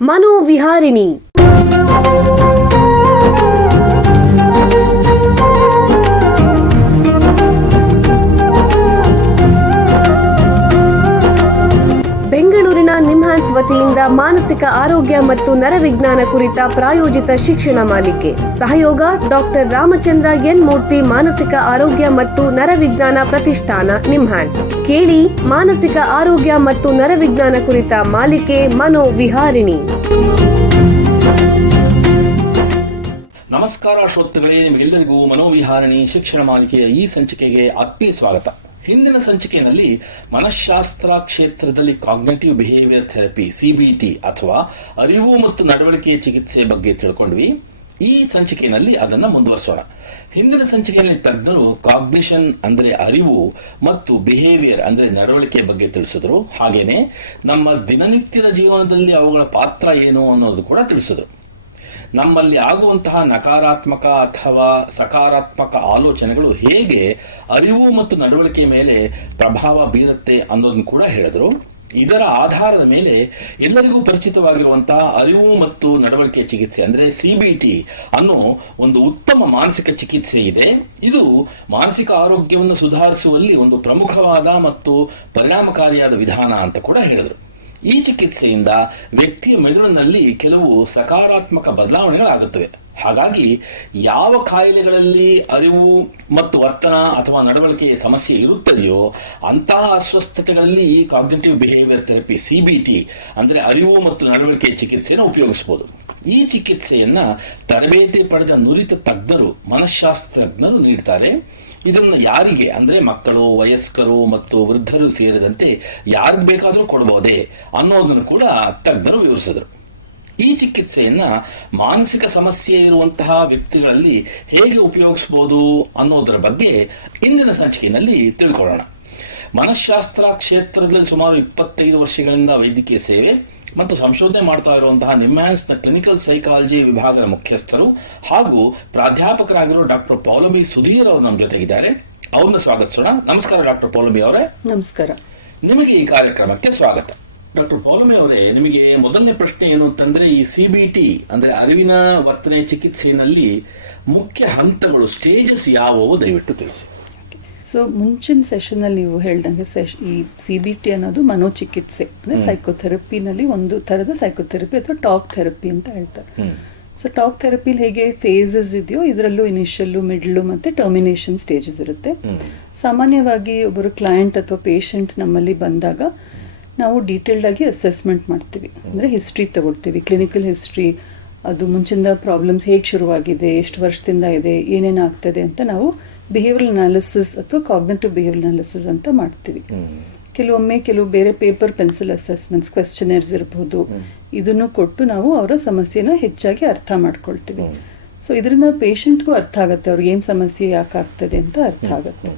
ಮನೋವಿಹಾರಿಣಿ. ಬೆಂಗಳೂರಿನ ನಿಮ್ಹಾನ್ಸ್ ವತಿಯಿಂದ ಮಾನಸಿಕ ಆರೋಗ್ಯ ಮತ್ತು ನರವಿಜ್ಞಾನ ಕುರಿತ ಪ್ರಾಯೋಜಿತ ಶಿಕ್ಷಣ ಮಾಲಿಕೆ. ಸಹಯೋಗ ಡಾಕ್ಟರ್ ರಾಮಚಂದ್ರ ಎನ್ ಮೂರ್ತಿ, ಮಾನಸಿಕ ಆರೋಗ್ಯ ಮತ್ತು ನರವಿಜ್ಞಾನ ಪ್ರತಿಷ್ಠಾನ, ನಿಮ್ಹಾನ್ಸ್. ಕೇಳಿ ಮಾನಸಿಕ ಆರೋಗ್ಯ ಮತ್ತು ನರವಿಜ್ಞಾನ ಕುರಿತ ಮಾಲಿಕೆ ಮನೋವಿಹಾರಿಣಿ. ನಮಸ್ಕಾರ ಶ್ರೋತೃಗಳೇ, ನಿಮಗೆಲ್ಲರಿಗೂ ಮನೋವಿಹಾರಿಣಿ ಶಿಕ್ಷಣ ಮಾಲಿಕೆಯ ಈ ಸಂಚಿಕೆಗೆ ಆತ್ಮೀಯ ಸ್ವಾಗತ. ಹಿಂದಿನ ಸಂಚಿಕೆಯಲ್ಲಿ ಮನಃಶಾಸ್ತ್ರ ಕ್ಷೇತ್ರದಲ್ಲಿ ಕಾಗ್ನಿಟಿವ್ ಬಿಹೇವಿಯರ್ ಥೆರಪಿ ಸಿಬಿಟಿ ಅಥವಾ ಅರಿವು ಮತ್ತು ನಡವಳಿಕೆಯ ಚಿಕಿತ್ಸೆ ಬಗ್ಗೆ ತಿಳ್ಕೊಂಡ್ವಿ. ಈ ಸಂಚಿಕೆಯಲ್ಲಿ ಅದನ್ನ ಮುಂದುವರಿಸೋಣ. ಹಿಂದಿನ ಸಂಚಿಕೆಯಲ್ಲಿ ತಜ್ಞರು ಕಾಗ್ನಿಷನ್ ಅಂದ್ರೆ ಅರಿವು ಮತ್ತು ಬಿಹೇವಿಯರ್ ಅಂದ್ರೆ ನಡವಳಿಕೆ ಬಗ್ಗೆ ತಿಳಿಸಿದ್ರು. ಹಾಗೇನೆ ನಮ್ಮ ದಿನನಿತ್ಯದ ಜೀವನದಲ್ಲಿ ಅವುಗಳ ಪಾತ್ರ ಏನು ಅನ್ನೋದು ಕೂಡ ತಿಳಿಸಿದ್ರು. ನಮ್ಮಲ್ಲಿ ಆಗುವಂತಹ ನಕಾರಾತ್ಮಕ ಅಥವಾ ಸಕಾರಾತ್ಮಕ ಆಲೋಚನೆಗಳು ಹೇಗೆ ಅರಿವು ಮತ್ತು ನಡವಳಿಕೆ ಮೇಲೆ ಪ್ರಭಾವ ಬೀರುತ್ತೆ ಅನ್ನೋದನ್ನು ಕೂಡ ಹೇಳಿದ್ರು. ಇದರ ಆಧಾರದ ಮೇಲೆ ಎಲ್ಲರಿಗೂ ಪರಿಚಿತವಾಗಿರುವಂತಹ ಅರಿವು ಮತ್ತು ನಡವಳಿಕೆ ಚಿಕಿತ್ಸೆ ಅಂದ್ರೆ ಸಿಬಿಟಿ ಅನ್ನೋ ಒಂದು ಉತ್ತಮ ಮಾನಸಿಕ ಚಿಕಿತ್ಸೆ ಇದೆ. ಇದು ಮಾನಸಿಕ ಆರೋಗ್ಯವನ್ನು ಸುಧಾರಿಸುವಲ್ಲಿ ಒಂದು ಪ್ರಮುಖವಾದ ಮತ್ತು ಪರಿಣಾಮಕಾರಿಯಾದ ವಿಧಾನ ಅಂತ ಕೂಡ ಹೇಳಿದ್ರು. ಈ ಚಿಕಿತ್ಸೆಯಿಂದ ವ್ಯಕ್ತಿಯ ಮೆದುಳಿನಲ್ಲಿ ಕೆಲವು ಸಕಾರಾತ್ಮಕ ಬದಲಾವಣೆಗಳಾಗುತ್ತವೆ. ಹಾಗಾಗಿ ಯಾವ ಕಾಯಿಲೆಗಳಲ್ಲಿ ಅರಿವು ಮತ್ತು ವರ್ತನ ಅಥವಾ ನಡವಳಿಕೆಯ ಸಮಸ್ಯೆ ಇರುತ್ತದೆಯೋ ಅಂತಹ ಅಸ್ವಸ್ಥತೆಗಳಲ್ಲಿ ಈ ಕಾಗ್ನಿಟಿವ್ ಬಿಹೇವಿಯರ್ ಥೆರಪಿ ಸಿಬಿಟಿ ಅಂದ್ರೆ ಅರಿವು ಮತ್ತು ನಡವಳಿಕೆಯ ಚಿಕಿತ್ಸೆಯನ್ನು ಉಪಯೋಗಿಸಬಹುದು. ಈ ಚಿಕಿತ್ಸೆಯನ್ನ ತರಬೇತಿ ಪಡೆದ ನುರಿತ ತಜ್ಞರು, ಮನಃಶಾಸ್ತ್ರಜ್ಞರು ನೀಡ್ತಾರೆ. ಇದನ್ನು ಯಾರಿಗೆ ಅಂದ್ರೆ ಮಕ್ಕಳು, ವಯಸ್ಕರು ಮತ್ತು ವೃದ್ಧರು ಸೇರಿದಂತೆ ಯಾರಿಗೆ ಬೇಕಾದರೂ ಕೊಡಬಹುದೇ ಅನ್ನೋದನ್ನು ಕೂಡ ತಜ್ಞರು ವಿವರಿಸಿದರು. ಈ ಚಿಕಿತ್ಸೆಯನ್ನ ಮಾನಸಿಕ ಸಮಸ್ಯೆ ಇರುವಂತಹ ವ್ಯಕ್ತಿಗಳಲ್ಲಿ ಹೇಗೆ ಉಪಯೋಗಿಸಬಹುದು ಅನ್ನೋದರ ಬಗ್ಗೆ ಇಂದಿನ ಸಂಚಿಕೆಯಲ್ಲಿ ತಿಳ್ಕೊಳ್ಳೋಣ. ಮನಃಶಾಸ್ತ್ರ ಕ್ಷೇತ್ರದಲ್ಲಿ ಸುಮಾರು 25 ವರ್ಷಗಳಿಂದ ವೈದ್ಯಕೀಯ ಸೇವೆ ಮತ್ತು ಸಂಶೋಧನೆ ಮಾಡ್ತಾ ಇರುವಂತಹ ನಿಮ್ಹಾನ್ಸ್ನ ಕ್ಲಿನಿಕಲ್ ಸೈಕಾಲಜಿ ವಿಭಾಗದ ಮುಖ್ಯಸ್ಥರು ಹಾಗೂ ಪ್ರಾಧ್ಯಾಪಕರಾಗಿರೋ ಡಾಕ್ಟರ್ ಪೌಲಮಿ ಸುಧೀರ್ ಅವರು ನಮ್ಮ ಜೊತೆಗಿದ್ದಾರೆ. ಅವ್ರನ್ನ ಸ್ವಾಗತಿಸೋಣ. ನಮಸ್ಕಾರ ಡಾಕ್ಟರ್ ಪೌಲಮಿ ಅವರೇ. ನಮಸ್ಕಾರ. ನಿಮಗೆ ಈ ಕಾರ್ಯಕ್ರಮಕ್ಕೆ ಸ್ವಾಗತ. ಡಾಕ್ಟರ್ ಪೌಲಮಿ ಅವರೇ, ನಿಮಗೆ ಮೊದಲನೇ ಪ್ರಶ್ನೆ ಏನು ಅಂತಂದ್ರೆ, ಈ ಸಿಬಿಟಿ ಅಂದ್ರೆ ಅರಿವಿನ ವರ್ತನೆ ಚಿಕಿತ್ಸೆಯಲ್ಲಿ ಮುಖ್ಯ ಹಂತಗಳು, ಸ್ಟೇಜಸ್ ಯಾವುವು ದಯವಿಟ್ಟು ತಿಳಿಸಿ. ಸೊ ಮುಂಚಿನ ಸೆಷನ್ ಅಲ್ಲಿ ನೀವು ಹೇಳ್ದಂಗೆ ಈ ಸಿಬಿಟಿ ಅನ್ನೋದು ಮನೋಚಿಕಿತ್ಸೆ ಅಂದ್ರೆ ಸೈಕೋಥೆರಪಿನಲ್ಲಿ ಒಂದು ತರದ ಸೈಕೋಥೆರಪಿ ಅಥವಾ ಟಾಕ್ ಥೆರಪಿ ಅಂತ ಹೇಳ್ತಾರೆ. ಸೊ ಟಾಕ್ ಥೆರಪಿಲಿ ಹೇಗೆ ಫೇಸಸ್ ಇದೆಯೋ ಇದರಲ್ಲೂ ಇನಿಷಿಯಲ್, ಮಿಡ್ಲ್ ಮತ್ತೆ ಟರ್ಮಿನೇಷನ್ ಸ್ಟೇಜಸ್ ಇರುತ್ತೆ. ಸಾಮಾನ್ಯವಾಗಿ ಒಬ್ಬರು ಕ್ಲೈಂಟ್ ಅಥವಾ ಪೇಷಂಟ್ ನಮ್ಮಲ್ಲಿ ಬಂದಾಗ ನಾವು ಡೀಟೇಲ್ಡ್ ಆಗಿ ಅಸೆಸ್ಮೆಂಟ್ ಮಾಡ್ತೀವಿ. ಅಂದ್ರೆ ಹಿಸ್ಟ್ರಿ ತಗೊಳ್ತೀವಿ, ಕ್ಲಿನಿಕಲ್ ಹಿಸ್ಟ್ರಿ, ಅದು ಮುಂಚಿನ ಪ್ರಾಬ್ಲಮ್ಸ್ ಹೇಗೆ ಶುರುವಾಗಿದೆ, ಎಷ್ಟು ವರ್ಷದಿಂದ ಇದೆ, ಏನೇನು ಆಗ್ತದೆ ಅಂತ ನಾವು ಬಿಹೇವಿಯರಲ್ ಅನಾಲಿಸಿಸ್ ಅಥವಾ ಕಾಗ್ನಿಟಿವ್ ಬಿಹೇವಿಯರಲ್ ಅನಾಲಿಸಿಸ್ ಅಂತ ಮಾಡ್ತೀವಿ. ಕೆಲವೊಮ್ಮೆ ಕೆಲವು ಬೇರೆ ಪೇಪರ್ ಪೆನ್ಸಿಲ್ ಅಸೆಸ್ಮೆಂಟ್ಸ್, ಕ್ವೆಶ್ಚನರ್ಸ್ ಇರಬಹುದು, ಇದನ್ನು ಕೊಟ್ಟು ನಾವು ಅವರ ಸಮಸ್ಯೆನ ಹೆಚ್ಚಾಗಿ ಅರ್ಥ ಮಾಡ್ಕೊಳ್ತೀವಿ. ಸೊ ಇದರಿಂದ ಪೇಷಂಟ್ಗೂ ಅರ್ಥ ಆಗುತ್ತೆ ಅವ್ರಿಗೆ ಏನು ಸಮಸ್ಯೆ ಯಾಕೆ ಆಗ್ತದೆ ಅಂತ ಅರ್ಥ ಆಗುತ್ತೆ.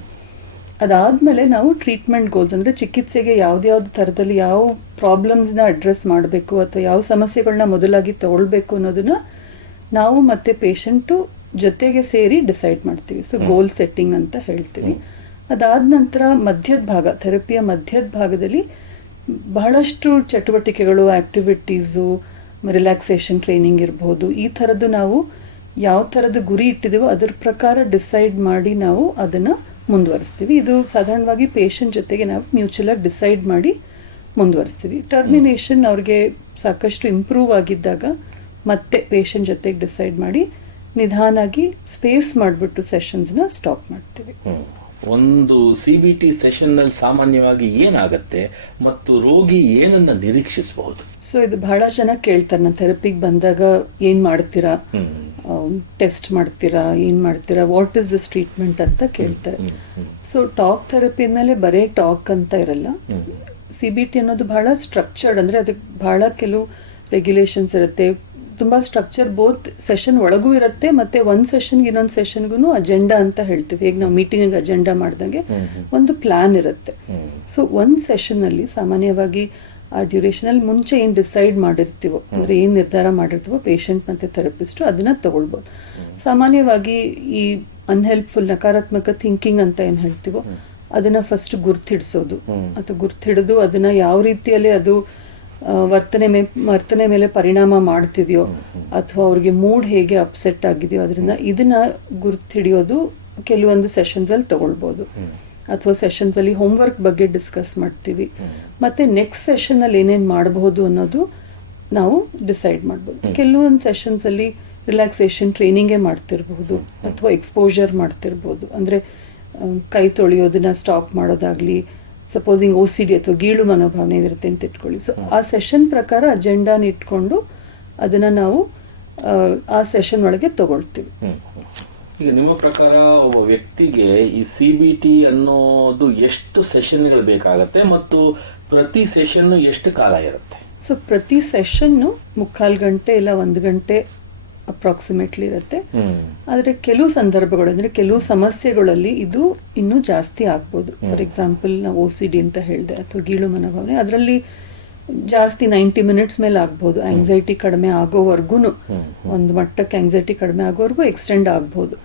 ಅದಾದ್ಮೇಲೆ ನಾವು ಟ್ರೀಟ್ಮೆಂಟ್ ಗೋಲ್ಸ್ ಅಂದ್ರೆ ಚಿಕಿತ್ಸೆಗೆ ಯಾವ್ದ್ಯಾವ್ದು ಥರದಲ್ಲಿ ಯಾವ ಪ್ರಾಬ್ಲಮ್ಸ್ನ ಅಡ್ರೆಸ್ ಮಾಡಬೇಕು ಅಥವಾ ಯಾವ ಸಮಸ್ಯೆಗಳನ್ನ ಮೊದಲಾಗಿ ತಗೊಳ್ಬೇಕು ಅನ್ನೋದನ್ನ ನಾವು ಮತ್ತೆ ಪೇಷಂಟು ಜೊತೆಗೆ ಸೇರಿ ಡಿಸೈಡ್ ಮಾಡ್ತೀವಿ. ಸೊ ಗೋಲ್ ಸೆಟ್ಟಿಂಗ್ ಅಂತ ಹೇಳ್ತೀವಿ. ಅದಾದ ನಂತರ ಮಧ್ಯದ ಭಾಗ, ಥೆರಪಿಯ ಮಧ್ಯದ ಭಾಗದಲ್ಲಿ ಬಹಳಷ್ಟು ಚಟುವಟಿಕೆಗಳು, ಆಕ್ಟಿವಿಟೀಸು, ರಿಲ್ಯಾಕ್ಸೇಷನ್ ಟ್ರೈನಿಂಗ್ ಇರಬಹುದು. ಈ ಥರದ್ದು ನಾವು ಯಾವ ಥರದ ಗುರಿ ಇಟ್ಟಿದ್ದೀವೋ ಅದ್ರ ಪ್ರಕಾರ ಡಿಸೈಡ್ ಮಾಡಿ ನಾವು ಅದನ್ನ ಮುಂದುವರಿಸ್ತೀವಿ. ಇದು ಸಾಧಾರಣವಾಗಿ ಪೇಷಂಟ್ ಜೊತೆಗೆ ನಾವು ಮ್ಯೂಚುವಲ್ ಆಗಿ ಡಿಸೈಡ್ ಮಾಡಿ ಮುಂದುವರಿಸ್ತೀವಿ. ಟರ್ಮಿನೇಷನ್ ಅವ್ರಿಗೆ ಸಾಕಷ್ಟು ಇಂಪ್ರೂವ್ ಆಗಿದ್ದಾಗ ಮತ್ತೆ ಪೇಷಂಟ್ ಜೊತೆಗೆ ಡಿಸೈಡ್ ಮಾಡಿ ನಿಧಾನಾಗಿ ಸ್ಪೇಸ್ ಮಾಡಿಬಿಟ್ಟು ಸೆಷನ್ಸ್ನ ಸ್ಟಾಪ್ ಮಾಡ್ತೀವಿ. ಒಂದು ಸಿಬಿಟಿ ಸೆಷನ್ ನಲ್ಲಿ ಸಾಮಾನ್ಯವಾಗಿ ಏನಾಗತ್ತೆ ಮತ್ತು ರೋಗಿ ಏನನ್ನ ನಿರೀಕ್ಷಿಸಬಹುದು? ಸೊ ಇದು ಬಹಳ ಜನ ಕೇಳ್ತಾರೆ, ನಾನು ಥೆರಪಿಗೆ ಬಂದಾಗ ಏನ್ ಮಾಡ್ತೀರಾ, ಟೆಸ್ಟ್ ಮಾಡ್ತೀರಾ, ಏನ್ ಮಾಡ್ತೀರಾ, ವಾಟ್ ಇಸ್ ದಿಸ್ ಟ್ರೀಟ್ಮೆಂಟ್ ಅಂತ ಕೇಳ್ತಾರೆ. ಸೊ ಟಾಕ್ ಥೆರಪಿನಲ್ಲಿ ಬರೇ ಟಾಕ್ ಅಂತ ಇರಲ್ಲ. ಸಿಬಿಟಿ ಅನ್ನೋದು ಬಹಳ ಸ್ಟ್ರಕ್ಚರ್ಡ್, ಅಂದ್ರೆ ಅದಕ್ಕೆ ಬಹಳ ಕೆಲವು ರೆಗ್ಯುಲೇಷನ್ಸ್ ಇರುತ್ತೆ, ತುಂಬಾ ಸ್ಟ್ರಕ್ಚರ್ ಬೋತ್ ಸೆಷನ್ ಒಳಗೂ ಇರುತ್ತೆ, ಮತ್ತೆ ಒಂದ್ ಸೆಷನ್ಗೆ ಇನ್ನೊಂದು ಸೆಷನ್ಗೂ ಅಜೆಂಡಾ ಅಂತ ಹೇಳ್ತೀವಿ. ಈಗ ನಾವು ಮೀಟಿಂಗ್ ಅಜೆಂಡಾ ಮಾಡ್ದಂಗೆ ಒಂದು ಪ್ಲಾನ್ ಇರುತ್ತೆ. ಸೊ ಒಂದ್ ಸೆಷನ್ ಅಲ್ಲಿ ಸಾಮಾನ್ಯವಾಗಿ ಆ ಡ್ಯೂರೇಷನ್ ಅಲ್ಲಿ ಮುಂಚೆ ಏನ್ ಡಿಸೈಡ್ ಮಾಡಿರ್ತೀವೋ, ಅಂದ್ರೆ ಏನ್ ನಿರ್ಧಾರ ಮಾಡಿರ್ತೀವೋ ಪೇಷಂಟ್ ಮತ್ತೆ ಥೆರಪಿಸ್ಟ್ ಅದನ್ನ ತಗೊಳ್ಬಹುದು. ಸಾಮಾನ್ಯವಾಗಿ ಈ ಅನ್ಹೆಲ್ಪ್ಫುಲ್ ನಕಾರಾತ್ಮಕ ಥಿಂಕಿಂಗ್ ಅಂತ ಏನ್ ಹೇಳ್ತೀವೋ ಅದನ್ನ ಫಸ್ಟ್ ಗುರ್ತಿಡ್ಸೋದು, ಅಥವಾ ಗುರ್ತಿಡಿದು ಅದನ್ನ ಯಾವ ರೀತಿಯಲ್ಲಿ ಅದು ವರ್ತನೆ ಮೇಲೆ ಪರಿಣಾಮ ಮಾಡ್ತಿದೆಯೋ ಅಥವಾ ಅವ್ರಿಗೆ ಮೂಡ್ ಹೇಗೆ ಅಪ್ಸೆಟ್ ಆಗಿದೆಯೋ ಅದರಿಂದ ಇದನ್ನ ಗುರ್ತಿಡಿಯೋದು ಕೆಲವೊಂದು ಸೆಷನ್ಸ್ ಅಲ್ಲಿ ತಗೊಳ್ಬೋದು. ಅಥವಾ ಸೆಷನ್ಸ್ ಅಲ್ಲಿ ಹೋಮ್ವರ್ಕ್ ಬಗ್ಗೆ ಡಿಸ್ಕಸ್ ಮಾಡ್ತೀವಿ. ಮತ್ತೆ ನೆಕ್ಸ್ಟ್ ಸೆಷನ್ ಅಲ್ಲಿ ಏನೇನ್ ಮಾಡಬಹುದು ಅನ್ನೋದು ನಾವು ಡಿಸೈಡ್ ಮಾಡ್ಬೋದು. ಕೆಲವೊಂದು ಸೆಷನ್ಸ್ ಅಲ್ಲಿ ರಿಲ್ಯಾಕ್ಸೇಷನ್ ಟ್ರೈನಿಂಗೇ ಮಾಡ್ತಿರ್ಬಹುದು ಅಥವಾ ಎಕ್ಸ್ಪೋಜರ್ ಮಾಡ್ತಿರ್ಬೋದು. ಅಂದ್ರೆ ಕೈ ತೊಳೆಯೋದನ್ನ ಸ್ಟಾಪ್ ಮಾಡೋದಾಗ್ಲಿ, ಸಪೋಸಿಂಗ್ OCD ಅಥವಾ ಗೀಳು ಮನೋಭಾವನೆ ಇರುತ್ತೆ ಅಂತ ಇಟ್ಕೊಳ್ಳಿ. ಸೊ ಆ ಸೆಷನ್ ಪ್ರಕಾರ ಅಜೆಂಡಾನ ಇಟ್ಕೊಂಡು ಅದನ್ನ ನಾವು ಆ ಸೆಷನ್ ಒಳಗೆ ತಗೊಳ್ತೀವಿ. ಈಗ ನಿಮ್ಮ ಪ್ರಕಾರ ಒಬ್ಬ ವ್ಯಕ್ತಿಗೆ ಈ CBT ಅನ್ನೋದು ಎಷ್ಟು ಸೆಷನ್ಗಳು ಬೇಕಾಗತ್ತೆ ಮತ್ತು ಪ್ರತಿ ಸೆಷನ್ ಎಷ್ಟು ಕಾಲ ಇರುತ್ತೆ? ಸೊ ಪ್ರತಿ ಸೆಷನ್ 3/4 ಗಂಟೆ ಇಲ್ಲ 1 ಗಂಟೆ ಅಪ್ರಾಕ್ಸಿಮೇಟ್ಲಿ ಇರುತ್ತೆ. ಆದ್ರೆ ಕೆಲವು ಸಂದರ್ಭಗಳು ಅಂದ್ರೆ ಕೆಲವು ಸಮಸ್ಯೆಗಳಲ್ಲಿ ಇದು ಇನ್ನೂ ಜಾಸ್ತಿ ಆಗ್ಬೋದು. ಫಾರ್ ಎಕ್ಸಾಂಪಲ್ ನಾವು OCD ಅಂತ ಹೇಳಿದೆ ಅಥವಾ ಗೀಳು ಮನೋಭಾವನೆ, ಅದರಲ್ಲಿ ಜಾಸ್ತಿ 90 ಮಿನಿಟ್ಸ್ ಮೇಲೆ ಆಗ್ಬಹುದು. ಆಂಗ್ಸೈಟಿ ಕಡಿಮೆ ಆಗೋವರೆಗೂ, ಒಂದು ಮಟ್ಟಕ್ಕೆ ಆಂಗ್ಸೈಟಿ ಕಡಿಮೆ ಆಗೋವರೆಗೂ ಎಕ್ಸ್ಟೆಂಡ್ ಆಗ್ಬಹುದು.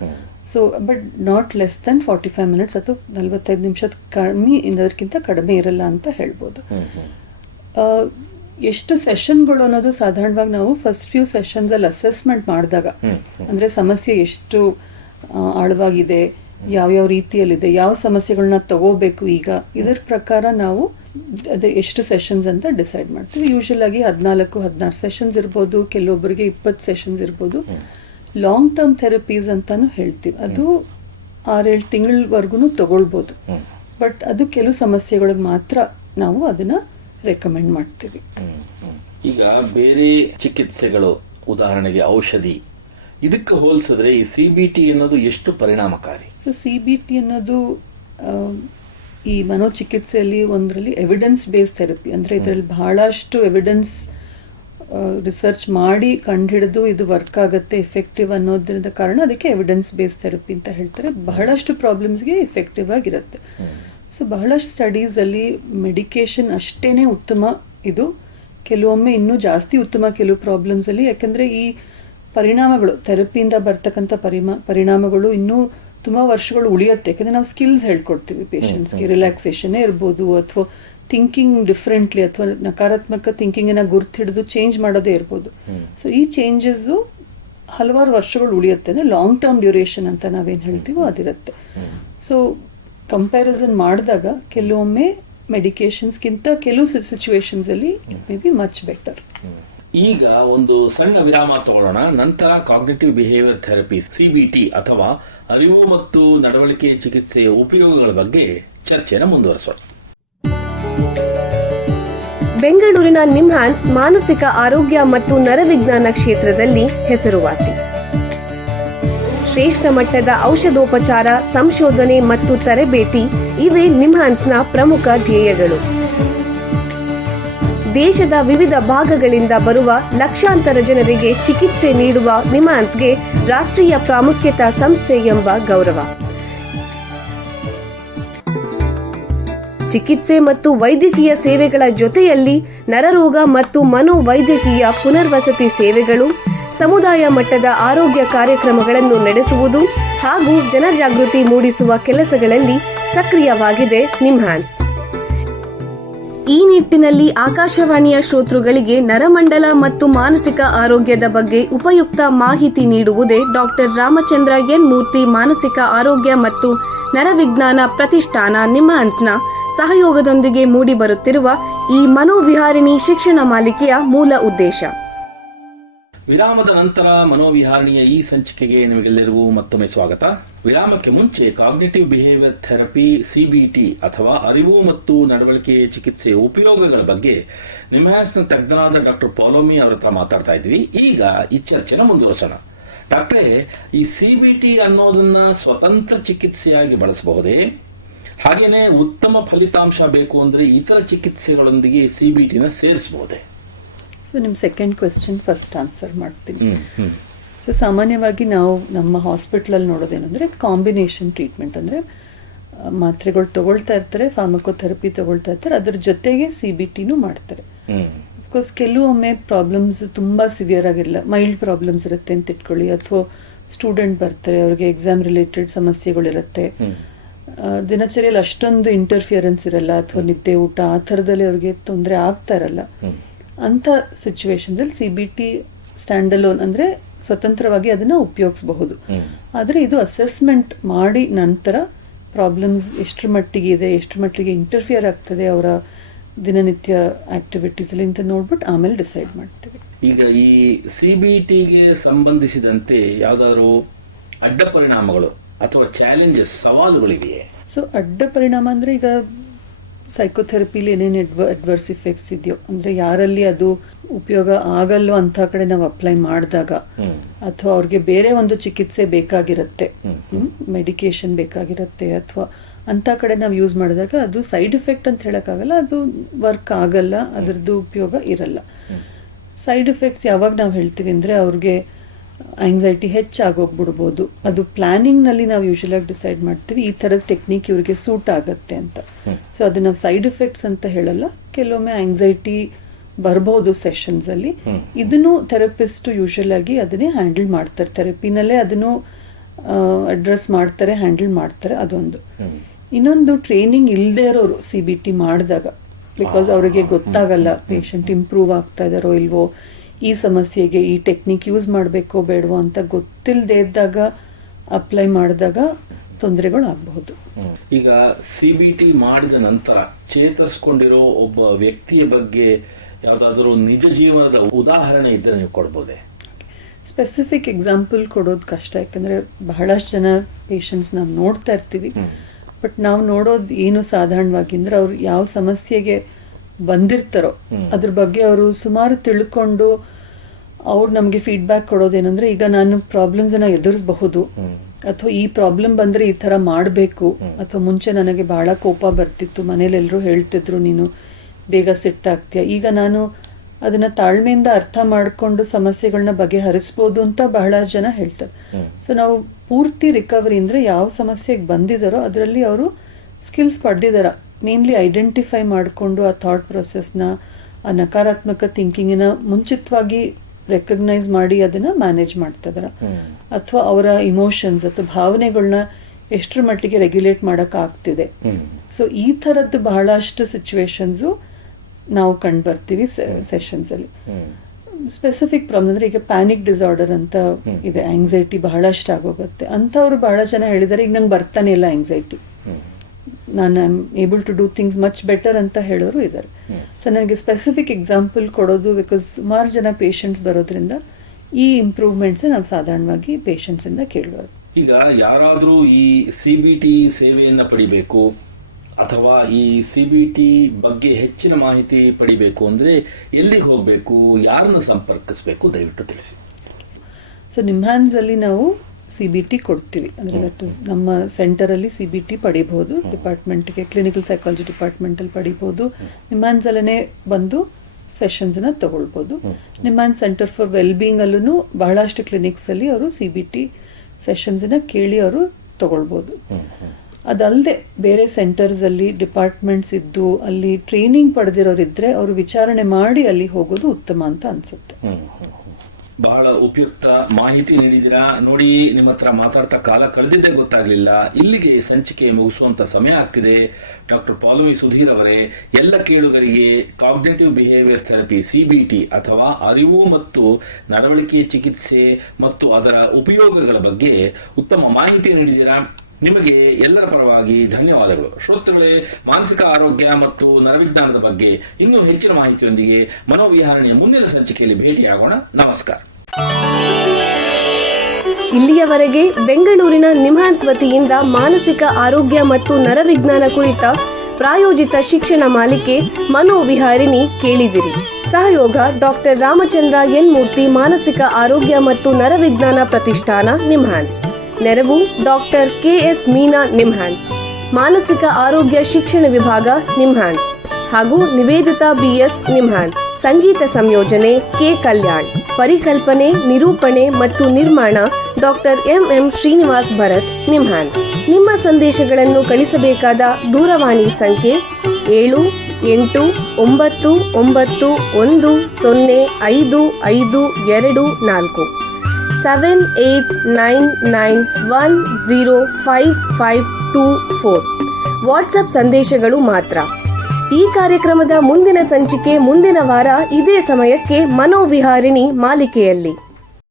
So but not less than 45 minutes ಅಥವಾ 45 ನಿಮಿಷದ ಕಡಿಮೆ, ಅದಕ್ಕಿಂತ ಕಡಿಮೆ ಇರಲ್ಲ ಅಂತ ಹೇಳ್ಬೋದು. ಎಷ್ಟು ಸೆಷನ್ಗಳು ಅನ್ನೋದು ಸಾಧಾರಣವಾಗಿ ನಾವು ಫಸ್ಟ್ ಫ್ಯೂ ಸೆಷನ್ಸ್ ಅಲ್ಲಿ ಅಸೆಸ್ಮೆಂಟ್ ಮಾಡಿದಾಗ, ಅಂದ್ರೆ ಸಮಸ್ಯೆ ಎಷ್ಟು ಆಳವಾಗಿದೆ, ಯಾವ ರೀತಿಯಲ್ಲಿದೆ, ಯಾವ ಸಮಸ್ಯೆಗಳನ್ನ ತಗೋಬೇಕು ಈಗ, ಇದರ ಪ್ರಕಾರ ನಾವು ಅದೇ ಎಷ್ಟು ಸೆಷನ್ಸ್ ಅಂತ ಡಿಸೈಡ್ ಮಾಡ್ತೀವಿ. ಯೂಶಲ್ ಆಗಿ 14-16 ಸೆಷನ್ಸ್ ಇರ್ಬೋದು, ಕೆಲವೊಬ್ಬರಿಗೆ 20 ಸೆಷನ್ಸ್ ಇರ್ಬೋದು. ಲಾಂಗ್ ಟರ್ಮ್ ಥೆರಪೀಸ್ ಅಂತಾನು ಹೇಳ್ತೀವಿ, ಅದು 6-7 ತಿಂಗಳವರೆಗೂ ತಗೊಳ್ಬೋದು. ಬಟ್ ಅದು ಕೆಲವು ಸಮಸ್ಯೆಗಳಿಗೆ ಮಾತ್ರ ನಾವು ಅದನ್ನ ರೆಕಮೆಂಡ್ ಮಾಡ್ತೀವಿ. ಈಗ ಬೇರೆ ಚಿಕಿತ್ಸೆಗಳು, ಉದಾಹರಣೆಗೆ ಔಷಧಿ, ಇದಕ್ಕೆ ಹೋಲಿಸಿದ್ರೆ ಈ CBT ಅನ್ನೋದು ಎಷ್ಟು ಪರಿಣಾಮಕಾರಿ? ಸೊ CBT ಅನ್ನೋದು ಈ ಮನೋಚಿಕಿತ್ಸೆಯಲ್ಲಿ ಒಂದರಲ್ಲಿ ಎವಿಡೆನ್ಸ್ ಬೇಸ್ ಥೆರಪಿ, ಅಂದ್ರೆ ಇದರಲ್ಲಿ ಬಹಳಷ್ಟು ಎವಿಡೆನ್ಸ್ ರಿಸರ್ಚ್ ಮಾಡಿ ಕಂಡುಹಿಡಿದು ಇದು ವರ್ಕ್ ಆಗುತ್ತೆ, ಎಫೆಕ್ಟಿವ್ ಅನ್ನೋದ್ರಿಂದ ಕಾರಣ ಅದಕ್ಕೆ ಎವಿಡೆನ್ಸ್ ಬೇಸ್ ಥೆರಪಿ ಅಂತ ಹೇಳ್ತಾರೆ. ಬಹಳಷ್ಟು ಪ್ರಾಬ್ಲಮ್ಸ್ಗೆ ಎಫೆಕ್ಟಿವ್ ಆಗಿರುತ್ತೆ. ಸೊ ಬಹಳಷ್ಟು ಸ್ಟಡೀಸ್ ಅಲ್ಲಿ ಮೆಡಿಕೇಶನ್ ಅಷ್ಟೇನೆ ಉತ್ತಮ, ಇದು ಕೆಲವೊಮ್ಮೆ ಇನ್ನೂ ಜಾಸ್ತಿ ಉತ್ತಮ ಕೆಲವು ಪ್ರಾಬ್ಲಮ್ಸ್ ಅಲ್ಲಿ. ಯಾಕಂದ್ರೆ ಈ ಪರಿಣಾಮಗಳು, ಥೆರಪಿಯಿಂದ ಬರ್ತಕ್ಕಂಥ ಪರಿಣಾಮಗಳು ಇನ್ನೂ ತುಂಬಾ ವರ್ಷಗಳು ಉಳಿಯುತ್ತೆ. ಯಾಕಂದ್ರೆ ನಾವು ಸ್ಕಿಲ್ಸ್ ಹೇಳ್ಕೊಡ್ತೀವಿ ಪೇಷಂಟ್ಸ್ಗೆ, ರಿಲ್ಯಾಕ್ಸೇಷನ್ ಇರ್ಬೋದು ಅಥವಾ ಥಿಂಕಿಂಗ್ ಡಿಫ್ರೆಂಟ್ಲಿ ಅಥವಾ ನಕಾರಾತ್ಮಕ ಥಿಂಕಿಂಗ್ ಅನ್ನ ಗುರ್ತಿಡಿದು ಚೇಂಜ್ ಮಾಡೋದೇ ಇರ್ಬೋದು. ಸೊ ಈ ಚೇಂಜಸ್ ಹಲವಾರು ವರ್ಷಗಳು ಉಳಿಯುತ್ತೆ, ಅಂದ್ರೆ ಲಾಂಗ್ ಟರ್ಮ್ ಡ್ಯೂರೇಷನ್ ಅಂತ ನಾವೇನ್ ಹೇಳ್ತೀವೋ ಅದಿರುತ್ತೆ. ಸೊ ಕಂಪ್ಯಾರಿಸನ್ ಮಾಡಿದಾಗ ಕೆಲವೊಮ್ಮೆ ಮೆಡಿಕೇಶನ್ಸ್ಗಿಂತ ಕೆಲವು ಸಿಚುವೇಶನ್ಸ್ ಅಲ್ಲಿ ಮೇ ಬಿ ಮಚ್ ಬೆಟರ್. ಈಗ ಒಂದು ಸಣ್ಣ ವಿರಾಮ ತಗೊಳ್ಳೋಣ. ನಂತರ ಕಾಗ್ನಿಟಿವ್ ಬಿಹೇವಿಯರ್ ಥೆರಪಿ CBT ಅಥವಾ ಅರಿವು ಮತ್ತು ನಡವಳಿಕೆ ಚಿಕಿತ್ಸೆಯ ಉಪಯೋಗಗಳ ಬಗ್ಗೆ ಚರ್ಚೆನ ಮುಂದುವರಿಸೋಣ. ಬೆಂಗಳೂರಿನ ನಿಮ್ಹಾನ್ಸ್ ಮಾನಸಿಕ ಆರೋಗ್ಯ ಮತ್ತು ನರವಿಜ್ಞಾನ ಕ್ಷೇತ್ರದಲ್ಲಿ ಹೆಸರುವಾಸಿ. ಶ್ರೇಷ್ಠ ಮಟ್ಟದ ಔಷಧೋಪಚಾರ, ಸಂಶೋಧನೆ ಮತ್ತು ತರಬೇತಿ ಇವೇ ನಿಮ್ಹಾನ್ಸ್ನ ಪ್ರಮುಖ ಧ್ಯೇಯಗಳು. ದೇಶದ ವಿವಿಧ ಭಾಗಗಳಿಂದ ಬರುವ ಲಕ್ಷಾಂತರ ಜನರಿಗೆ ಚಿಕಿತ್ಸೆ ನೀಡುವ ನಿಮ್ಹಾನ್ಸ್ಗೆ ರಾಷ್ಟ್ರೀಯ ಪ್ರಾಮುಖ್ಯತಾ ಸಂಸ್ಥೆ ಎಂಬ ಗೌರವ. ಚಿಕಿತ್ಸೆ ಮತ್ತು ವೈದ್ಯಕೀಯ ಸೇವೆಗಳ ಜೊತೆಯಲ್ಲಿ ನರರೋಗ ಮತ್ತು ಮನೋವೈದ್ಯಕೀಯ ಪುನರ್ವಸತಿ ಸೇವೆಗಳು, ಸಮುದಾಯ ಮಟ್ಟದ ಆರೋಗ್ಯ ಕಾರ್ಯಕ್ರಮಗಳನ್ನು ನಡೆಸುವುದು ಹಾಗೂ ಜನಜಾಗೃತಿ ಮೂಡಿಸುವ ಕೆಲಸಗಳಲ್ಲಿ ಸಕ್ರಿಯವಾಗಿದೆ ನಿಮ್ಹಾನ್ಸ್. ಈ ನಿಟ್ಟಿನಲ್ಲಿ ಆಕಾಶವಾಣಿಯ ಶ್ರೋತೃಗಳಿಗೆ ನರಮಂಡಲ ಮತ್ತು ಮಾನಸಿಕ ಆರೋಗ್ಯದ ಬಗ್ಗೆ ಉಪಯುಕ್ತ ಮಾಹಿತಿ ನೀಡುವುದೇ ಡಾಕ್ಟರ್ ರಾಮಚಂದ್ರ ಎನ್ ಮೂರ್ತಿ ಮಾನಸಿಕ ಆರೋಗ್ಯ ಮತ್ತು ನರವಿಜ್ಞಾನ ಪ್ರತಿಷ್ಠಾನ ನಿಮ್ಹಾನ್ಸ್ನ ಸಹಯೋಗದೊಂದಿಗೆ ಮೂಡಿಬರುತ್ತಿರುವ ಈ ಮನೋವಿಹಾರಿಣಿ ಶಿಕ್ಷಣ ಮಾಲಿಕೆಯ ಮೂಲ ಉದ್ದೇಶ. ವಿರಾಮದ ನಂತರ ಮನೋವಿಹಾರಣಿಯ ಈ ಸಂಚಿಕೆಗೆ ನಿಮಗೆಲ್ಲರಿಗೂ ಮತ್ತೊಮ್ಮೆ ಸ್ವಾಗತ. ವಿರಾಮಕ್ಕೆ ಮುಂಚೆ ಕಾಗ್ನಿಟಿವ್ ಬಿಹೇವಿಯರ್ ಥೆರಪಿ CBT ಅಥವಾ ಅರಿವು ಮತ್ತು ನಡವಳಿಕೆ ಚಿಕಿತ್ಸೆಯ ಉಪಯೋಗಗಳ ಬಗ್ಗೆ ನಿಮ್ಹಾನ್ಸ್ನ ತಜ್ಞರಾದ ಡಾಕ್ಟರ್ ಪೌಲೋಮಿ ಅವರ ಹತ್ರ ಮಾತಾಡ್ತಾ ಇದ್ವಿ. ಈಗ ಈ ಚರ್ಚೆನ ಮುಂದುವರಿಸೋಣ. ಡಾಕ್ಟ್ರೇ, ಈ CBT ಅನ್ನೋದನ್ನ ಸ್ವತಂತ್ರ ಚಿಕಿತ್ಸೆಯಾಗಿ ಬಳಸಬಹುದೇ? ಹಾಗೇನೆ ಉತ್ತಮ ಫಲಿತಾಂಶ ಬೇಕು ಅಂದ್ರೆ ಇತರ ಚಿಕಿತ್ಸೆಗಳೊಂದಿಗೆ CBTನ ಸೇರಿಸಬಹುದೇ? ಸೊ ನಿಮ್ಮ ಸೆಕೆಂಡ್ ಕ್ವೆಶ್ಚನ್ ಫಸ್ಟ್ ಆನ್ಸರ್ ಮಾಡ್ತೀನಿ. ಸೊ ಸಾಮಾನ್ಯವಾಗಿ ನಾವು ನಮ್ಮ ಹಾಸ್ಪಿಟಲ್ ನೋಡೋದೇನಂದ್ರೆ ಕಾಂಬಿನೇಷನ್ ಟ್ರೀಟ್ಮೆಂಟ್, ಅಂದ್ರೆ ಮಾತ್ರೆಗಳು ತಗೊಳ್ತಾ ಇರ್ತಾರೆ, ಫಾರ್ಮಕೋಥೆರಪಿ ತಗೊಳ್ತಾ ಇರ್ತಾರೆ, ಅದ್ರ ಜೊತೆಗೆ CBTನೂ ಮಾಡ್ತಾರೆ. ಅಫ್ಕೋರ್ಸ್ ಕೆಲವೊಮ್ಮೆ ಪ್ರಾಬ್ಲಮ್ಸ್ ತುಂಬಾ ಸಿವಿಯರ್ ಆಗಿರಲ್ಲ, ಮೈಲ್ಡ್ ಪ್ರಾಬ್ಲಮ್ಸ್ ಇರುತ್ತೆ ಅಂತ ಇಟ್ಕೊಳ್ಳಿ, ಅಥವಾ ಸ್ಟೂಡೆಂಟ್ ಬರ್ತಾರೆ, ಅವ್ರಿಗೆ ಎಕ್ಸಾಮ್ ರಿಲೇಟೆಡ್ ಸಮಸ್ಯೆಗಳಿರುತ್ತೆ, ದಿನಚರಿಯಲ್ಲಿ ಅಷ್ಟೊಂದು ಇಂಟರ್ಫಿಯರೆನ್ಸ್ ಇರಲ್ಲ, ಅಥವಾ ನಿದ್ದೆ ಊಟ ಆ ಥರದಲ್ಲಿ ಅವ್ರಿಗೆ ತೊಂದರೆ ಆಗ್ತಾ ಇರಲ್ಲ. ಅಂಥ ಸಿಚುವೇಶನ್ಸಲ್ಲಿ CBT ಸ್ಟ್ಯಾಂಡ್ ಅಲೋನ್ ಅಂದರೆ ಸ್ವತಂತ್ರವಾಗಿ ಅದನ್ನು ಉಪಯೋಗಿಸಬಹುದು. ಆದರೆ ಇದು ಅಸೆಸ್ಮೆಂಟ್ ಮಾಡಿ ನಂತರ ಪ್ರಾಬ್ಲಮ್ಸ್ ಎಷ್ಟರ ಮಟ್ಟಿಗೆ ಇದೆ, ಎಷ್ಟರ ಮಟ್ಟಿಗೆ ಇಂಟರ್ಫಿಯರ್ ಆಗ್ತದೆ ಅವರ ದಿನನಿತ್ಯ ಆಕ್ಟಿವಿಟೀಸಲ್ಲಿ ಅಂತ ನೋಡ್ಬಿಟ್ಟು ಆಮೇಲೆ ಡಿಸೈಡ್ ಮಾಡ್ತೀವಿ. ಈಗ ಈ CBTಗೆ ಸಂಬಂಧಿಸಿದಂತೆ ಯಾವ್ದಾದ್ರು ಅಡ್ಡ ಪರಿಣಾಮಗಳು ಅಥವಾ ಚಾಲೆಂಜಸ್, ಸವಾಲುಗಳಿವೆಯೇ? ಸೊ ಅಡ್ಡ ಪರಿಣಾಮ ಅಂದರೆ ಈಗ ಸೈಕೋಥೆರಪಿಲಿ ಏನೇನು ಅಡ್ವರ್ಸ್ ಇಫೆಕ್ಟ್ಸ್ ಇದೆಯೋ, ಅಂದರೆ ಯಾರಲ್ಲಿ ಅದು ಉಪಯೋಗ ಆಗಲ್ಲೋ ಅಂಥ ಕಡೆ ನಾವು ಅಪ್ಲೈ ಮಾಡಿದಾಗ, ಅಥವಾ ಅವ್ರಿಗೆ ಬೇರೆ ಒಂದು ಚಿಕಿತ್ಸೆ ಬೇಕಾಗಿರುತ್ತೆ, ಮೆಡಿಕೇಶನ್ ಬೇಕಾಗಿರುತ್ತೆ, ಅಥವಾ ಅಂಥ ಕಡೆ ನಾವು ಯೂಸ್ ಮಾಡಿದಾಗ ಅದು ಸೈಡ್ ಎಫೆಕ್ಟ್ ಅಂತ ಹೇಳೋಕ್ಕಾಗಲ್ಲ, ಅದು ವರ್ಕ್ ಆಗಲ್ಲ, ಅದರದ್ದು ಉಪಯೋಗ ಇರಲ್ಲ. ಸೈಡ್ ಎಫೆಕ್ಟ್ಸ್ ಯಾವಾಗ ನಾವು ಹೇಳ್ತೀವಿ ಅಂದರೆ ಅವ್ರಿಗೆ ಆಂಗ್ಸೈಟಿ ಹೆಚ್ಚಾಗೋಗ್ಬಿಡ್ಬೋದು. ಅದು ಪ್ಲಾನಿಂಗ್ನಲ್ಲಿ ನಾವು ಯೂಶಲಾಗಿ ಡಿಸೈಡ್ ಮಾಡ್ತೀವಿ ಈ ಥರದ ಟೆಕ್ನಿಕ್ ಇವ್ರಿಗೆ ಸೂಟ್ ಆಗತ್ತೆ ಅಂತ. ಸೊ ಅದನ್ನ ನಾವು ಸೈಡ್ ಎಫೆಕ್ಟ್ಸ್ ಅಂತ ಹೇಳಲ್ಲ. ಕೆಲವೊಮ್ಮೆ ಆಂಗ್ಸೈಟಿ ಬರ್ಬೋದು ಸೆಷನ್ಸಲ್ಲಿ. ಇದನ್ನು ಥೆರಪಿಸ್ಟ್ ಯೂಶಲ್ ಆಗಿ ಅದನ್ನೇ ಹ್ಯಾಂಡಲ್ ಮಾಡ್ತಾರೆ, ಥೆರಪಿನಲ್ಲೇ ಅದನ್ನು ಅಡ್ರೆಸ್ ಮಾಡ್ತಾರೆ, ಹ್ಯಾಂಡಲ್ ಮಾಡ್ತಾರೆ. ಅದೊಂದು. ಇನ್ನೊಂದು, ಟ್ರೈನಿಂಗ್ ಇಲ್ಲದೆ ಇರೋರು CBT ಮಾಡಿದಾಗ, ಬಿಕಾಸ್ ಅವರಿಗೆ ಗೊತ್ತಾಗಲ್ಲ ಪೇಷಂಟ್ ಇಂಪ್ರೂವ್ ಆಗ್ತಾ ಇದಾರೋ ಇಲ್ವೋ, ಈ ಸಮಸ್ಯೆಗೆ ಈ ಟೆಕ್ನಿಕ್ ಯೂಸ್ ಮಾಡಬೇಕೋ ಬೇಡವೋ ಅಂತ ಗೊತ್ತಿಲ್ಲದೆ ಇದ್ದಾಗ ಅಪ್ಲೈ ಮಾಡಿದಾಗ ತೊಂದರೆಗಳು ಆಗಬಹುದು. ಈಗ CBT ಮಾಡಿದ ನಂತರ ಚೇತರಿಸಿಕೊಂಡಿರೋ ಒಬ್ಬ ವ್ಯಕ್ತಿಯ ಬಗ್ಗೆ ಯಾವ್ದಾದ್ರು ನಿಜ ಜೀವನದ ಉದಾಹರಣೆ ಇದ್ರೆ ನೀವು ಕೊಡ್ಬೋದೇ? ಸ್ಪೆಸಿಫಿಕ್ ಎಕ್ಸಾಂಪಲ್ ಕೊಡೋದು ಕಷ್ಟ, ಯಾಕಂದ್ರೆ ಬಹಳಷ್ಟು ಜನ ಪೇಷಂಟ್ಸ್ ನಾವು ನೋಡ್ತಾ ಇರ್ತೀವಿ. ಬಟ್ ನಾವು ನೋಡೋದು ಏನು ಸಾಧಾರಣವಾಗಿ ಅಂದ್ರೆ ಅವ್ರು ಯಾವ ಸಮಸ್ಯೆಗೆ ಬಂದಿರ್ತಾರೋ ಅದ್ರ ಬಗ್ಗೆ ಅವರು ಸುಮಾರು ತಿಳ್ಕೊಂಡು ಅವ್ರು ನಮಗೆ ಫೀಡ್ಬ್ಯಾಕ್ ಕೊಡೋದೇನಂದ್ರೆ, ಈಗ ನಾನು ಪ್ರಾಬ್ಲಮ್ಸ್ ಅನ್ನ ಎದುರಿಸಬಹುದು, ಅಥವಾ ಈ ಪ್ರಾಬ್ಲಮ್ ಬಂದ್ರೆ ಈ ತರ ಮಾಡಬೇಕು, ಅಥವಾ ಮುಂಚೆ ನನಗೆ ಬಹಳ ಕೋಪ ಬರ್ತಿತ್ತು, ಮನೇಲಿ ಎಲ್ಲರೂ ಹೇಳ್ತಿದ್ರು ನೀನು ಬೇಗ ಸಿಟ್ಟಾಗ್ತೀಯ, ಈಗ ನಾನು ಅದನ್ನ ತಾಳ್ಮೆಯಿಂದ ಅರ್ಥ ಮಾಡ್ಕೊಂಡು ಸಮಸ್ಯೆಗಳನ್ನ ಬಗೆಹರಿಸ್ಬೋದು ಅಂತ ಬಹಳ ಜನ ಹೇಳ್ತಾರೆ. ಸೊ ನಾವು ಪೂರ್ತಿ ರಿಕವರಿ ಅಂದ್ರೆ ಯಾವ ಸಮಸ್ಯೆಗೆ ಬಂದಿದಾರೋ ಅದರಲ್ಲಿ ಅವರು ಸ್ಕಿಲ್ಸ್ ಪಡೆದಿದಾರ, ಮೇನ್ಲಿ ಐಡೆಂಟಿಫೈ ಮಾಡಿಕೊಂಡು ಆ ಥಾಟ್ ಪ್ರೊಸೆಸ್ನ, ಆ ನಕಾರಾತ್ಮಕ ಥಿಂಕಿಂಗಿನ ಮುಂಚಿತವಾಗಿ ರೆಕಗ್ನೈಸ್ ಮಾಡಿ ಅದನ್ನ ಮ್ಯಾನೇಜ್ ಮಾಡ್ತಾ ಇದಾರ, ಅಥವಾ ಅವರ ಇಮೋಷನ್ಸ್ ಅಥವಾ ಭಾವನೆಗಳನ್ನ ಎಷ್ಟರ ಮಟ್ಟಿಗೆ ರೆಗ್ಯುಲೇಟ್ ಮಾಡಕ್ ಆಗ್ತಿದೆ. ಸೊ ಈ ತರದ್ದು ಬಹಳಷ್ಟು ಸಿಚುವೇಶನ್ಸು ನಾವು ಕಂಡು ಬರ್ತೀವಿ ಸೆಷನ್ಸ್ ಅಲ್ಲಿ. ಸ್ಪೆಸಿಫಿಕ್ ಪ್ರಾಬ್ಲಮ್ ಅಂದ್ರೆ ಈಗ ಪ್ಯಾನಿಕ್ ಡಿಸಾರ್ಡರ್ ಅಂತ ಇದೆ, ಆಂಗ್ಸೈಟಿ ಬಹಳಷ್ಟು ಆಗೋಗುತ್ತೆ ಅಂತವ್ರು ಬಹಳ ಜನ ಹೇಳಿದಾರೆ, ಈಗ ನಂಗೆ ಬರ್ತಾನೆ ಇಲ್ಲ ಆಂಗ್ಸೈಟಿ, ನಾನು I am able to do things much better ಅಂತ ಹೇಳೋರು ಇದ್ದಾರೆ. ಸೊ ನನಗೆ ಸ್ಪೆಸಿಫಿಕ್ ಎಕ್ಸಾಂಪಲ್ ಕೊಡೋದು, ಬಿಕಾಸ್ ಸುಮಾರು ಜನ ಪೇಷಂಟ್ಸ್ ಬರೋದ್ರಿಂದ ಈ ಇಂಪ್ರೂವ್ಮೆಂಟ್ಸ್ ನಾವು ಸಾಧಾರಣವಾಗಿ ಪೇಷಂಟ್ಸ್ ಇಂದ ಕೇಳಬಾರ್ದು. ಈಗ ಯಾರಾದ್ರೂ ಈ CBT ಸೇವೆಯನ್ನ ಪಡಿಬೇಕು ಅಥವಾ ಈ CBT ಬಗ್ಗೆ ಹೆಚ್ಚಿನ ಮಾಹಿತಿ ಪಡಿಬೇಕು ಅಂದ್ರೆ ಎಲ್ಲಿಗೆ ಹೋಗ್ಬೇಕು, ಯಾರನ್ನ ಸಂಪರ್ಕಿಸಬೇಕು, ದಯವಿಟ್ಟು ತಿಳಿಸಿ. ಸೊ ನಿಮ್ಹಾನ್ಸ್ ಅಲ್ಲಿ ನಾವು CBT ಕೊಡ್ತೀವಿ, ಅಂದ್ರೆ ದಟ್ ಇಸ್ ನಮ್ಮ ಸೆಂಟರ್ ಅಲ್ಲಿ CBT ಪಡಿಬಹುದು. ಡಿಪಾರ್ಟ್ಮೆಂಟ್ಗೆ ಕ್ಲಿನಿಕಲ್ ಸೈಕಾಲಜಿ ಡಿಪಾರ್ಟ್ಮೆಂಟ್ ಅಲ್ಲಿ ಪಡಿಬಹುದು. ನಿಮ್ಹಾನ್ಸ್ ಅಲ್ಲೇ ಬಂದು ಸೆಷನ್ಸ್ ನ ತಗೊಳ್ಬಹುದು. NIMHANS centre for well being ಅಲ್ಲೂ ಬಹಳಷ್ಟು ಕ್ಲಿನಿಕ್ಸ್ ಅಲ್ಲಿ ಅವರು CBT ಸೆಷನ್ಸ್ ನ ಕೇಳಿ ಅವರು ತಗೊಳ್ಬಹುದು. ಅದಲ್ಲದೆ ಬೇರೆ ಸೆಂಟರ್ಸ್ ಅಲ್ಲಿ ಡಿಪಾರ್ಟ್ಮೆಂಟ್ಸ್ ಇದ್ದು ಅಲ್ಲಿ ಟ್ರೈನಿಂಗ್ ಪಡೆದಿರೋರಿದ್ರೆ ಅವರು ವಿಚಾರಣೆ ಮಾಡಿ ಅಲ್ಲಿ ಹೋಗೋದು ಉತ್ತಮ ಅಂತ ಅನ್ಸುತ್ತೆ. ಬಹಳ ಉಪಯುಕ್ತ ಮಾಹಿತಿ ನೀಡಿದಿರಾ. ನೋಡಿ, ನಿಮ್ಮ ಹತ್ರ ಮಾತಾಡ್ತಾ ಕಾಲ ಕಳೆದಿದ್ದೇ ಗೊತ್ತಾಗ್ಲಿಲ್ಲ. ಇಲ್ಲಿಗೆ ಸಂಚಿಕೆ ಮುಗಿಸುವಂತ ಸಮಯ ಆಗ್ತಿದೆ. ಡಾಕ್ಟರ್ ಪೌಲಮಿ ಸುಧೀರ್ ಅವರೇ, ಎಲ್ಲ ಕೇಳುಗರಿಗೆ ಕಾಗ್ನಿಟಿವ್ ಬಿಹೇವಿಯರ್ ಥೆರಪಿ CBT ಅಥವಾ ಅರಿವು ಮತ್ತು ನಡವಳಿಕೆ ಚಿಕಿತ್ಸೆ ಮತ್ತು ಅದರ ಉಪಯೋಗಗಳ ಬಗ್ಗೆ ಉತ್ತಮ ಮಾಹಿತಿ ನೀಡಿದಿರಾ. ನಿಮಗೆ ಎಲ್ಲರ ಪರವಾಗಿ ಧನ್ಯವಾದಗಳು. ಶ್ರೋತೃಗಳೇ, ಮಾನಸಿಕ ಆರೋಗ್ಯ ಮತ್ತು ನರವಿಜ್ಞಾನದ ಬಗ್ಗೆ ಇನ್ನೂ ಹೆಚ್ಚಿನ ಮಾಹಿತಿಯೊಂದಿಗೆ ಮನೋವಿಹಾರಣೆಯ ಮುಂದಿನ ಸಂಚಿಕೆಯಲ್ಲಿ ಭೇಟಿಯಾಗೋಣ. ನಮಸ್ಕಾರ. ಇಲ್ಲಿಯವರೆಗೆ ಬೆಂಗಳೂರಿನ ನಿಮ್ಹಾನ್ಸ್ ವತಿಯಿಂದ ಮಾನಸಿಕ ಆರೋಗ್ಯ ಮತ್ತು ನರವಿಜ್ಞಾನ ಕುರಿತ ಪ್ರಾಯೋಜಿತ ಶಿಕ್ಷಣ ಮಾಲಿಕೆ ಮನೋವಿಹಾರಿಣಿ ಕೇಳಿದಿರಿ. ಸಹಯೋಗ ಡಾಕ್ಟರ್ ರಾಮಚಂದ್ರ ಎನ್ ಮೂರ್ತಿ, ಮಾನಸಿಕ ಆರೋಗ್ಯ ಮತ್ತು ನರವಿಜ್ಞಾನ ಪ್ರತಿಷ್ಠಾನ, ನಿಮ್ಹಾನ್ಸ್. ನೆರವು ಡಾಕ್ಟರ್ KS ಮೀನಾ, ನಿಮ್ಹಾನ್ಸ್. ಮಾನಸಿಕ ಆರೋಗ್ಯ ಶಿಕ್ಷಣ ವಿಭಾಗ, ನಿಮ್ಹಾನ್ಸ್ ಹಾಗೂ ನಿವೇದಿತಾ BS, ನಿಮ್ಹಾನ್ಸ್. ಸಂಗೀತ ಸಂಯೋಜನೆ K. ಕಲ್ಯಾಣ್. ಪರಿಕಲ್ಪನೆ, ನಿರೂಪಣೆ ಮತ್ತು ನಿರ್ಮಾಣ ಡಾಕ್ಟರ್ MM ಶ್ರೀನಿವಾಸ್ ಭರತ್, ನಿಮ್ಹಾನ್ಸ್. ನಿಮ್ಮ ಸಂದೇಶಗಳನ್ನು ಕಳಿಸಬೇಕಾದ ದೂರವಾಣಿ ಸಂಖ್ಯೆ 7891105524 7899105524. ವಾಟ್ಸ್ಆಪ್ ಸಂದೇಶಗಳು ಮಾತ್ರ. ಈ ಕಾರ್ಯಕ್ರಮದ ಮುಂದಿನ ಸಂಚಿಕೆ ಮುಂದಿನ ವಾರ ಇದೇ ಸಮಯಕ್ಕೆ ಮನೋವಿಹಾರಿಣಿ ಮಾಲಿಕೆಯಲ್ಲಿ.